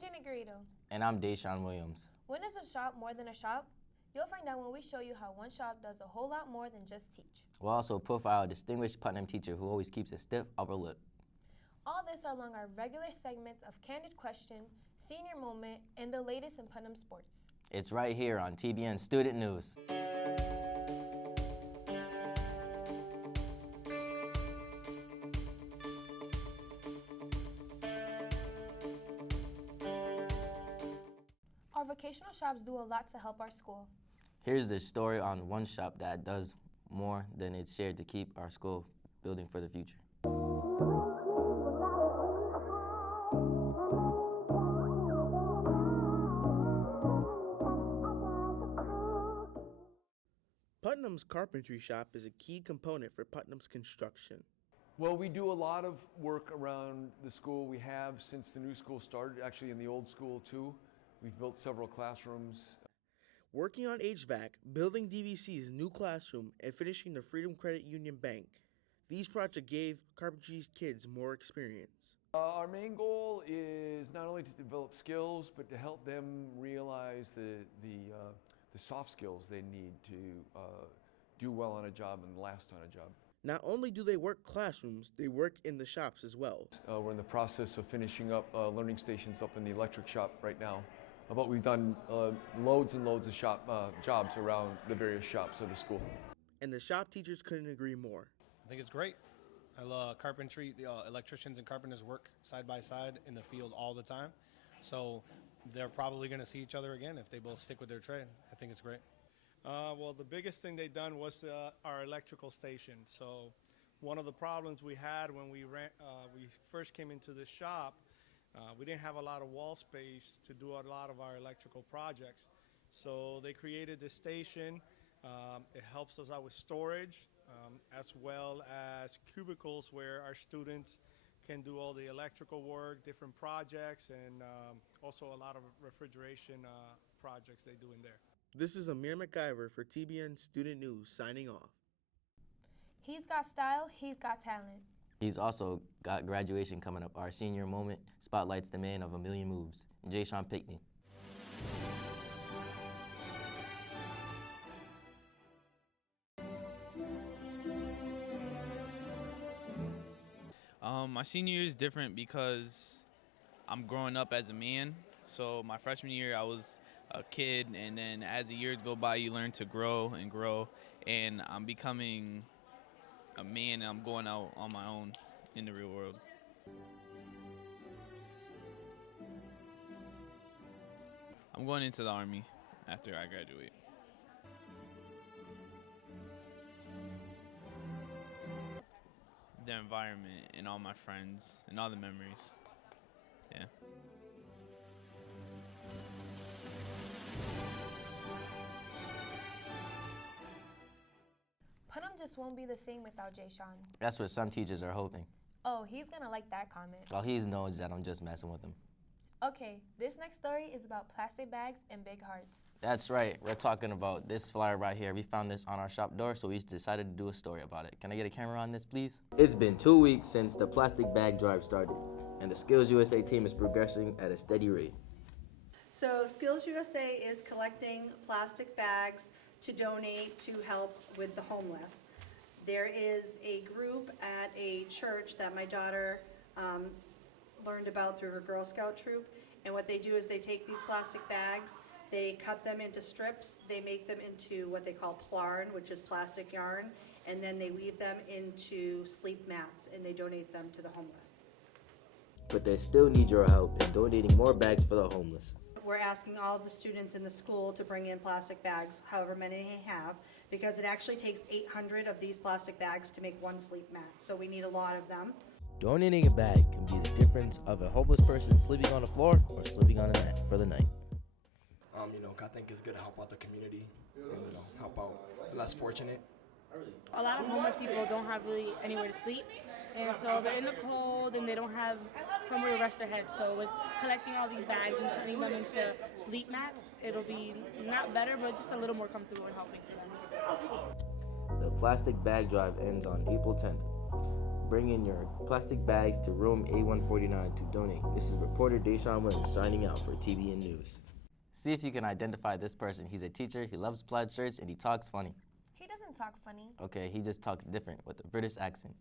Janet Garrido. And I'm Deshaun Williams. When is a shop more than a shop? You'll find out when we show you how one shop does a whole lot more than just teach. We'll also profile a distinguished Putnam teacher who always keeps a stiff upper lip. All this along our regular segments of Candid Question, Senior Moment, and the latest in Putnam sports. It's right here on TBN Student News. Our vocational shops do a lot to help our school. Here's the story on one shop that does more than its share to keep our school building for the future. Putnam's Carpentry shop is a key component for Putnam's construction. Well, we do a lot of work around the school. We have since the new school started, actually in the old school too. We've built several classrooms. Working on HVAC, building DVC's new classroom, and finishing the Freedom Credit Union Bank. These projects gave Carpentry's kids more experience. Our main goal is not only to develop skills, but to help them realize the soft skills they need to do well on a job and last on a job. Not only do they work classrooms, they work in the shops as well. We're in the process of finishing up learning stations up in the electric shop right now. But we've done loads and loads of shop jobs around the various shops of the school. And the shop teachers couldn't agree more. I think it's great. I love carpentry. The electricians and carpenters work side by side in the field all the time. So they're probably going to see each other again if they both stick with their trade. I think it's great. Well, the biggest thing they done was our electrical station. So one of the problems we had when we first came into the shop, we didn't have a lot of wall space to do a lot of our electrical projects. So they created this station. It helps us out with storage, as well as cubicles where our students can do all the electrical work, different projects, and also a lot of refrigeration projects they do in there. This is Amir McIver for TBN Student News signing off. He's got style, he's got talent. He's also got graduation coming up. Our senior moment spotlights the man of a million moves, Jay-Sean Pickney. My senior year is different because I'm growing up as a man. So my freshman year, I was a kid, and then as the years go by, you learn to grow and grow, and I'm becoming a man, and I'm going out on my own in the real world. I'm going into the Army after I graduate. The environment and all my friends and all the memories. Yeah. Putnam just won't be the same without Jay-Sean. That's what some teachers are hoping. Oh, he's gonna like that comment. All he knows that I'm just messing with him. Okay, this next story is about plastic bags and big hearts. That's right. We're talking about this flyer right here. We found this on our shop door, so we decided to do a story about it. Can I get a camera on this, please? It's been 2 weeks since the plastic bag drive started, and the Skills USA team is progressing at a steady rate. So Skills USA is collecting plastic bags to donate to help with the homeless. There is a group at a church that my daughter learned about through her Girl Scout troop, and what they do is they take these plastic bags, they cut them into strips, they make them into what they call plarn, which is plastic yarn, and then they weave them into sleep mats, and they donate them to the homeless. But they still need your help in donating more bags for the homeless. We're asking all of the students in the school to bring in plastic bags, however many they have, because it actually takes 800 of these plastic bags to make one sleep mat, so we need a lot of them. Donating a bag can be the difference of a homeless person sleeping on the floor or sleeping on a mat for the night. I think it's good to help out the community and, help out the less fortunate. A lot of homeless people don't have really anywhere to sleep, and so they're in the cold and they don't have somewhere to rest their head. So with collecting all these bags and turning them into sleep mats, it'll be not better, but just a little more comfortable and helping for them. The plastic bag drive ends on April 10th. Bring in your plastic bags to room A149 to donate. This is reporter Deshaun Williams signing out for TBN News. See if you can identify this person. He's a teacher, he loves plaid shirts, and he talks funny. He doesn't talk funny. Okay, he just talks different with a British accent.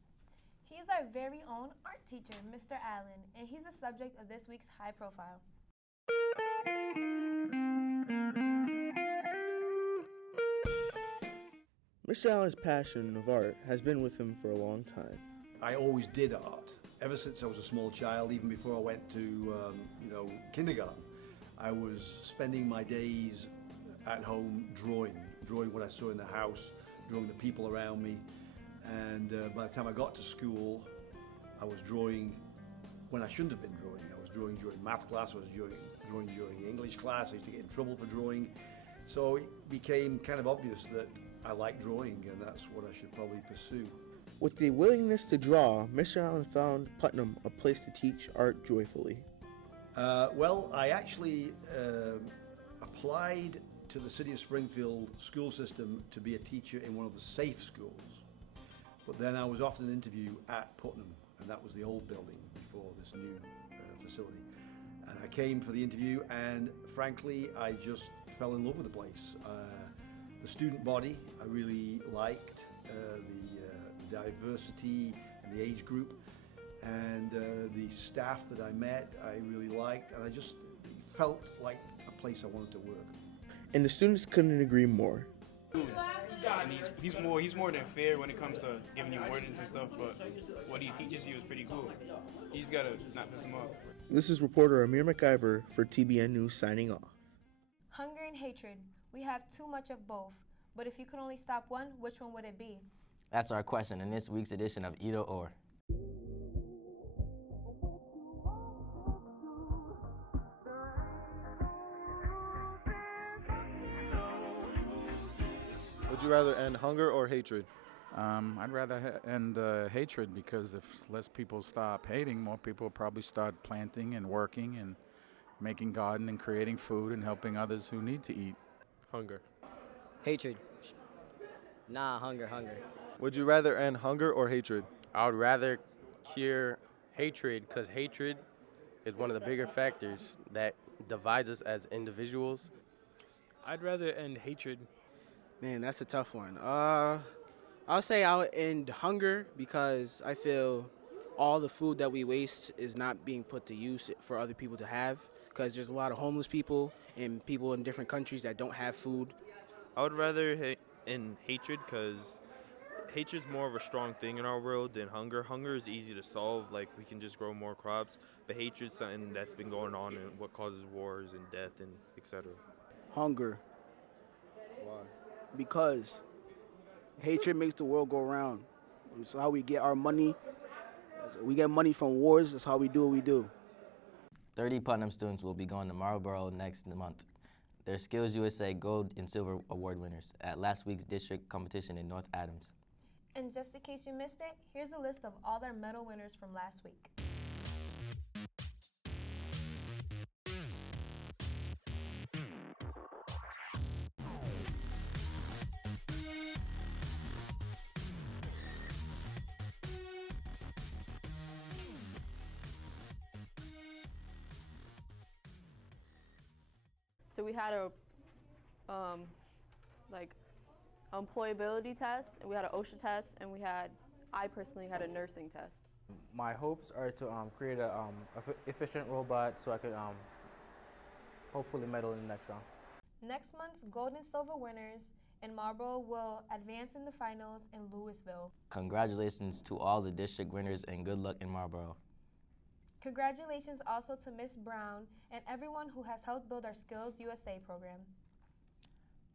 He's our very own art teacher, Mr. Allen, and he's the subject of this week's High Profile. Mr. Allen's passion of art has been with him for a long time. I always did art, ever since I was a small child, even before I went to, kindergarten. I was spending my days at home drawing what I saw in the house, drawing the people around me. And by the time I got to school, I was drawing when I shouldn't have been drawing. I was drawing during math class, I was drawing during English class. I used to get in trouble for drawing. So it became kind of obvious that I like drawing, and that's what I should probably pursue. With the willingness to draw, Mr. Allen found Putnam a place to teach art joyfully. Well, I actually applied to the City of Springfield school system to be a teacher in one of the safe schools. But then I was offered an interview at Putnam, and that was the old building before this new facility. And I came for the interview, and frankly, I just fell in love with the place. The student body I really liked, the diversity and the age group, and the staff that I met I really liked, and I just felt like a place I wanted to work. And the students couldn't agree more. And he's more than fair when it comes to giving you warnings and stuff, but what he teaches you is pretty cool. You just gotta not piss him off. This is reporter Amir McIver for TBN News signing off. Hunger and hatred. We have too much of both. But if you could only stop one, which one would it be? That's our question in this week's edition of Either Or. Would you rather end hunger or hatred? I'd rather end hatred, because if less people stop hating, more people will probably start planting and working and making garden and creating food and helping others who need to eat. Hunger. Hatred. Nah, hunger. Would you rather end hunger or hatred? I would rather cure hatred, because hatred is one of the bigger factors that divides us as individuals. I'd rather end hatred. Man, that's a tough one. I'll say I would end hunger, because I feel all the food that we waste is not being put to use for other people to have, because there's a lot of homeless people and people in different countries that don't have food. I would rather end hatred, because hatred's more of a strong thing in our world than hunger. Hunger is easy to solve, like we can just grow more crops, but hatred's something that's been going on and what causes wars and death and etc. Hunger. Why? Because hatred makes the world go round. It's how we get our money. We get money from wars. That's how we do what we do. 30 Putnam students will be going to Marlboro next month. They're Skills USA Gold and Silver Award winners at last week's district competition in North Adams. And just in case you missed it, here's a list of all their medal winners from last week. So we had a employability test, and we had an OSHA test, and I personally had a nursing test. My hopes are to create a efficient robot so I could hopefully medal in the next round. Next month's gold and silver winners in Marlboro will advance in the finals in Louisville. Congratulations to all the district winners and good luck in Marlboro. Congratulations also to Miss Brown and everyone who has helped build our Skills USA program.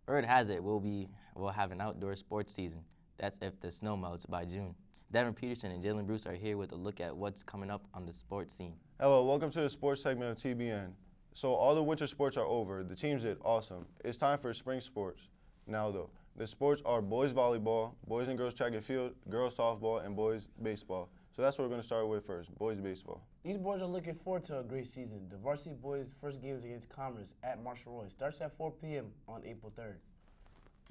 Word has it we'll have an outdoor sports season. That's if the snow melts by June. Devin Peterson and Jalen Bruce are here with a look at what's coming up on the sports scene. Hello, welcome to the sports segment of TBN. So all the winter sports are over. The teams did awesome. It's time for spring sports. Now though, the sports are boys volleyball, boys and girls track and field, girls softball, and boys baseball. So that's what we're going to start with first, boys baseball. These boys are looking forward to a great season. The varsity boys' first game is against Commerce at Marshall Roy. Starts at 4 p.m. on April 3rd.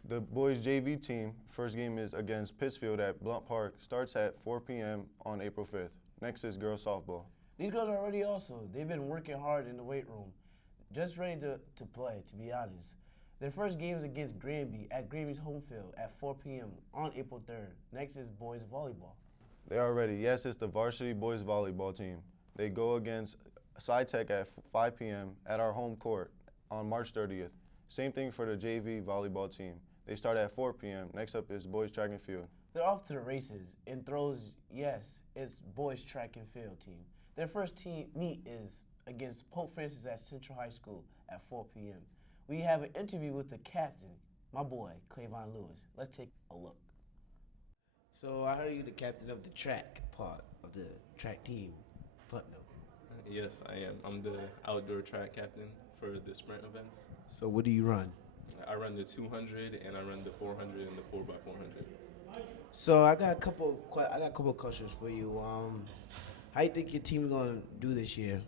The boys JV team, first game is against Pittsfield at Blunt Park, starts at 4 p.m. on April 5th. Next is girls softball. These girls are ready also. They've been working hard in the weight room, just ready to play, to be honest. Their first game is against Granby at Granby's home field at 4 p.m. on April 3rd. Next is boys volleyball. They are ready. Yes, it's the varsity boys volleyball team. They go against SciTech at 5 p.m. at our home court on March 30th. Same thing for the JV volleyball team. They start at 4 p.m. Next up is boys track and field. They're off to the races. In throws, yes, it's boys track and field team. Their first team meet is against Pope Francis at Central High School at 4 p.m. We have an interview with the captain, my boy, Clayvon Lewis. Let's take a look. So I heard you the captain of the track part of the track team, Putnam. Yes, I am. I'm the outdoor track captain for the sprint events. So what do you run? I run the 200 and I run the 400 and the 4x400. So I got a couple questions for you. How you think your team is gonna do this year?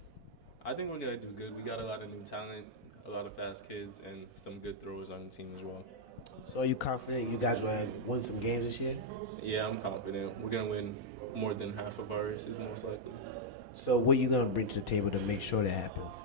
I think we're gonna do good. We got a lot of new talent, a lot of fast kids, and some good throwers on the team as well. So are you confident you guys will win some games this year? Yeah, I'm confident. We're gonna win more than half of our races, most likely. So what are you gonna bring to the table to make sure that happens?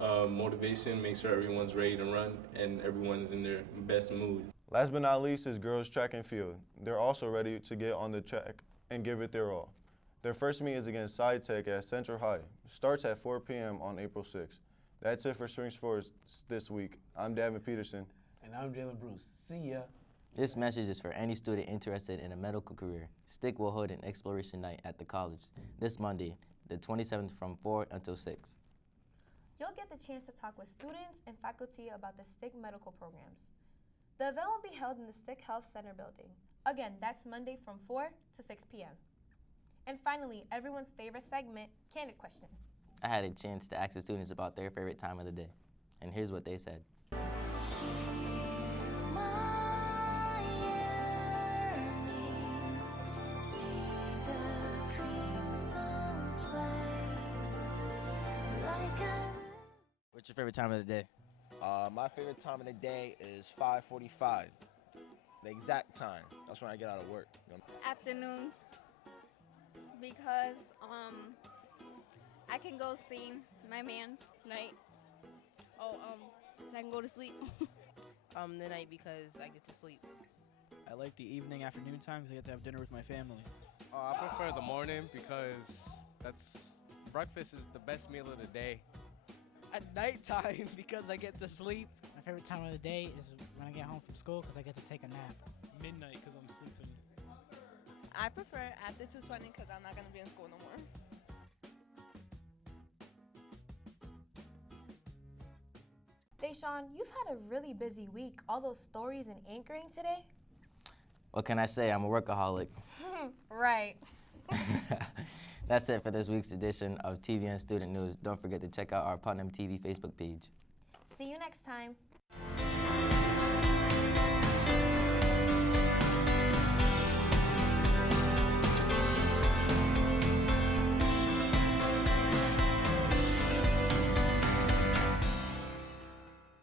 Motivation, make sure everyone's ready to run and everyone's in their best mood. Last but not least is girls track and field. They're also ready to get on the track and give it their all. Their first meet is against SciTech at Central High. Starts at 4 p.m. on April 6th. That's it for Spring Sports this week. I'm Davin Peterson. And I'm Jalen Bruce. See ya. This message is for any student interested in a medical career. Stick will hold an exploration night at the college this Monday, the 27th from 4 until 6. You'll get the chance to talk with students and faculty about the STIC medical programs. The event will be held in the STIC Health Center building. Again, that's Monday from 4 to 6 p.m. And finally, everyone's favorite segment, Candid Question. I had a chance to ask the students about their favorite time of the day. And here's what they said. What's your favorite time of the day? My favorite time of the day is 5:45. The exact time. That's when I get out of work. Afternoons, because I can go see my man's night. So I can go to sleep. The night because I get to sleep. I like the evening, afternoon time because I get to have dinner with my family. I prefer the morning because breakfast is the best meal of the day. At nighttime because I get to sleep. My favorite time of the day is when I get home from school because I get to take a nap. Midnight because I'm sleeping. I prefer after 2:20 because I'm not going to be in school no more. Deshaun, you've had a really busy week. All those stories and anchoring today? What can I say? I'm a workaholic. Right. That's it for this week's edition of TBN Student News. Don't forget to check out our Putnam TV Facebook page. See you next time.